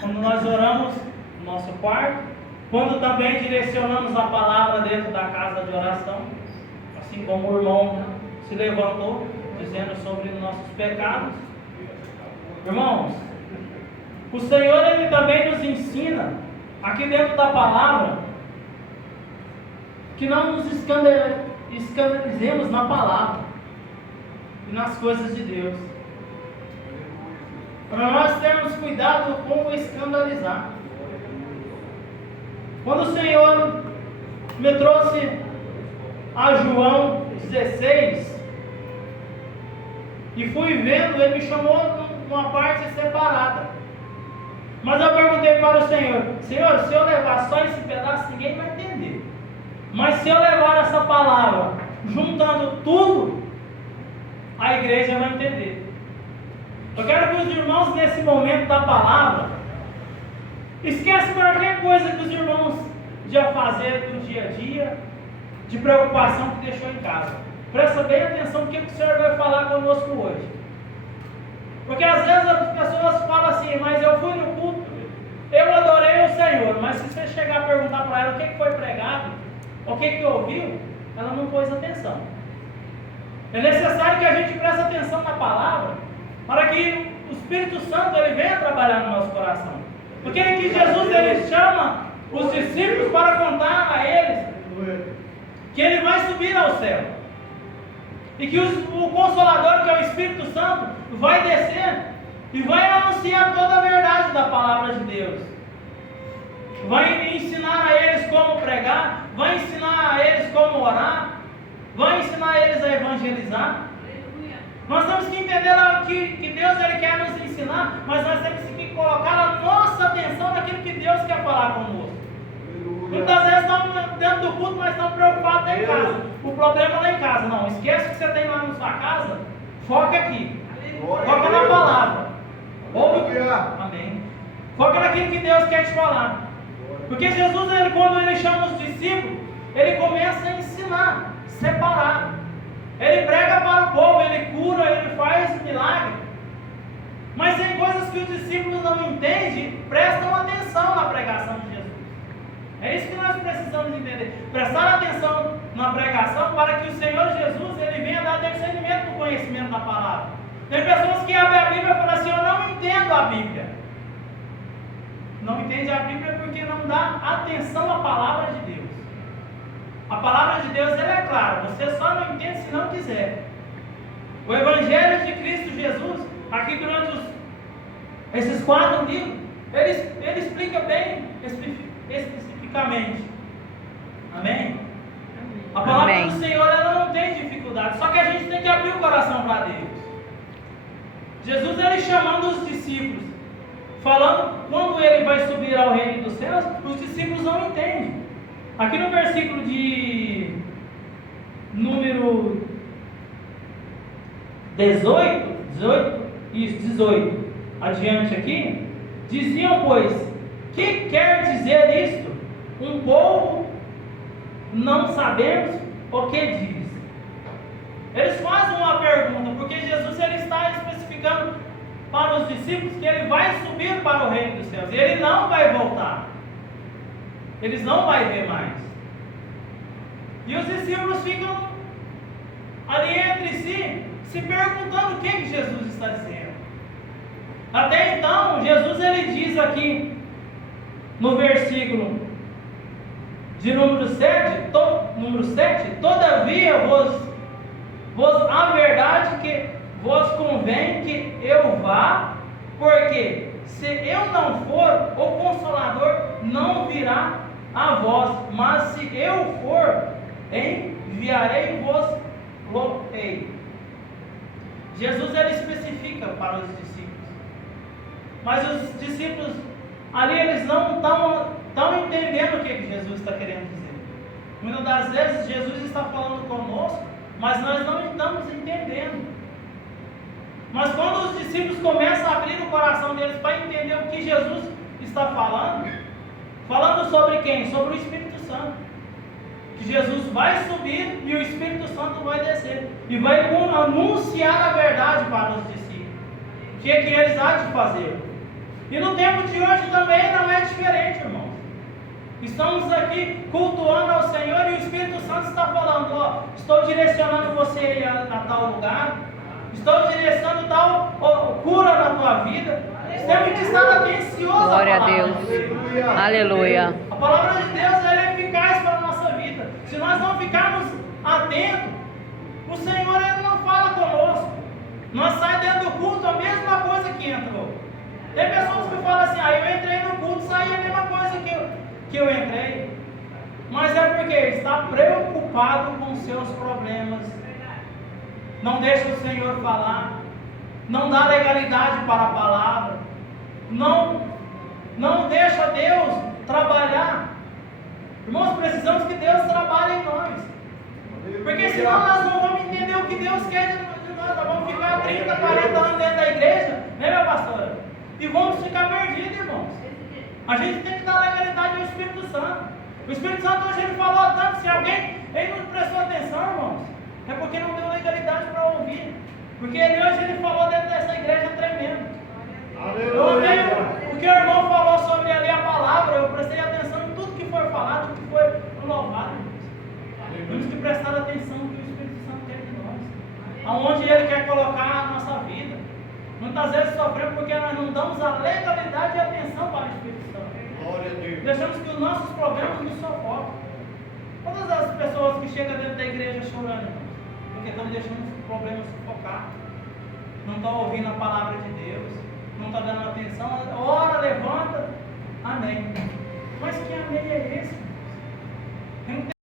quando nós oramos no nosso quarto, quando também direcionamos a palavra dentro da casa de oração, assim como o irmão se levantou, dizendo sobre nossos pecados. Irmãos, o Senhor, Ele também nos ensina, aqui dentro da palavra, que não nos escandalizemos na palavra e nas coisas de Deus, para nós termos cuidado com o escandalizar. Quando o Senhor me trouxe a João 16 e fui vendo, Ele me chamou numa parte separada, mas eu perguntei para o Senhor: Senhor, se eu levar só esse pedaço, ninguém vai entender, mas se eu levar essa palavra juntando tudo, a igreja vai entender. Eu quero que os irmãos, nesse momento da palavra, esqueçam qualquer coisa que os irmãos já fazer do dia a dia, de preocupação que deixou em casa. Presta bem atenção no que o Senhor vai falar conosco hoje. Porque às vezes as pessoas falam assim: mas eu fui no culto, eu adorei o Senhor. Mas se você chegar a perguntar para ela o que foi pregado, o que ouviu, ela não pôs atenção. É necessário que a gente preste atenção na palavra, para que o Espírito Santo ele venha trabalhar no nosso coração. Porque aqui Jesus ele chama os discípulos para contar a eles que ele vai subir ao céu, e que o Consolador, que é o Espírito Santo, vai descer e vai anunciar toda a verdade da palavra de Deus, vai ensinar a eles como pregar, vai ensinar a eles como orar, vai ensinar a eles a evangelizar. Nós temos que entender que Deus ele quer nos ensinar, mas nós temos que colocar a nossa atenção naquilo que Deus quer falar conosco. Muitas vezes estamos dentro do culto, mas estamos preocupados lá em casa. O problema é lá em casa. Não, esquece o que você tem lá na sua casa, foca aqui, foca na palavra. Ouve. Amém. Foca naquilo que Deus quer te falar. Porque Jesus, ele, quando ele chama os discípulos, ele começa a ensinar, separado. Ele prega para o povo, ele cura, ele faz milagre. Mas tem coisas que os discípulos não entendem, prestam atenção na pregação de Jesus. É isso que nós precisamos entender. Prestar atenção na pregação para que o Senhor Jesus ele venha dar discernimento no conhecimento da palavra. Tem pessoas que abrem a Bíblia e falam assim: eu não entendo a Bíblia. Não entende a Bíblia porque não dá atenção à palavra de Deus. A palavra de Deus ela é clara, você só não entende se não quiser. O Evangelho de Cristo Jesus, aqui durante esses 4 livros, ele explica bem especificamente. Amém? A palavra Amém. do Senhor ela não tem dificuldade, só que a gente tem que abrir o coração para Deus. Jesus ele chamando os discípulos, falando quando ele vai subir ao reino dos céus, os discípulos não entendem. Aqui no versículo de número 18, adiante aqui, diziam, pois, que quer dizer isto? Um povo não sabemos o que diz. Eles fazem uma pergunta, porque Jesus ele está especificando para os discípulos que ele vai subir para o reino dos céus, e ele não vai voltar. Eles não vão ver mais. E os discípulos ficam ali entre si, se perguntando o que Jesus está dizendo. Até então, Jesus ele diz aqui, no versículo de número 7, todavia a verdade que vos convém que eu vá, porque se eu não for, o Consolador não virá a vós, mas se eu for, enviarei-vos loei. Jesus ele especifica para os discípulos, mas os discípulos ali eles não estão entendendo o que Jesus está querendo dizer. Muitas das vezes Jesus está falando conosco, mas nós não estamos entendendo. Mas quando os discípulos começam a abrir o coração deles para entender o que Jesus está falando sobre quem? Sobre o Espírito Santo. Que Jesus vai subir e o Espírito Santo vai descer e vai anunciar a verdade para os discípulos. O que é que eles há de fazer? E no tempo de hoje também não é diferente, irmãos. Estamos aqui cultuando ao Senhor e o Espírito Santo está falando, ó, estou direcionando você a tal lugar, estou direcionando tal cura na tua vida. Temos que estar atenciosos. Glória a Deus. Aleluia. A palavra de Deus ela é eficaz para a nossa vida. Se nós não ficarmos atentos, o Senhor ele não fala conosco. Nós saímos dentro do culto a mesma coisa que entrou. Tem pessoas que falam assim, eu entrei no culto, saí a mesma coisa que eu entrei. Mas é porque está preocupado com os seus problemas. Não deixa o Senhor falar. Não dá legalidade para a palavra. Não deixa Deus trabalhar. Irmãos, precisamos que Deus trabalhe em nós. Porque senão nós não vamos entender o que Deus quer de nós. Nós vamos ficar 30, 40 anos dentro da igreja, né, meu pastor? E vamos ficar perdidos, irmãos. A gente tem que dar legalidade ao Espírito Santo. O Espírito Santo hoje ele falou tanto, se alguém não prestou atenção, irmãos, é porque não deu legalidade para ouvir. Porque hoje ele falou dentro dessa igreja tremendo. Eu amei o que o irmão falou sobre ali a palavra, eu prestei atenção em tudo que foi falado, tudo que foi louvado, irmãos. Temos que prestar atenção no que o Espírito Santo quer de nós. Aonde ele quer colocar a nossa vida. Muitas vezes sofremos porque nós não damos a legalidade e a atenção para o Espírito Santo. Deixamos que os nossos problemas nos sufocam. Todas as pessoas que chegam dentro da igreja chorando, irmãos, porque estão deixando os problemas sufocar. Não estão ouvindo a palavra de Deus. Não estão dando atenção. Ora, levanta. Amém. Mas que amém é esse?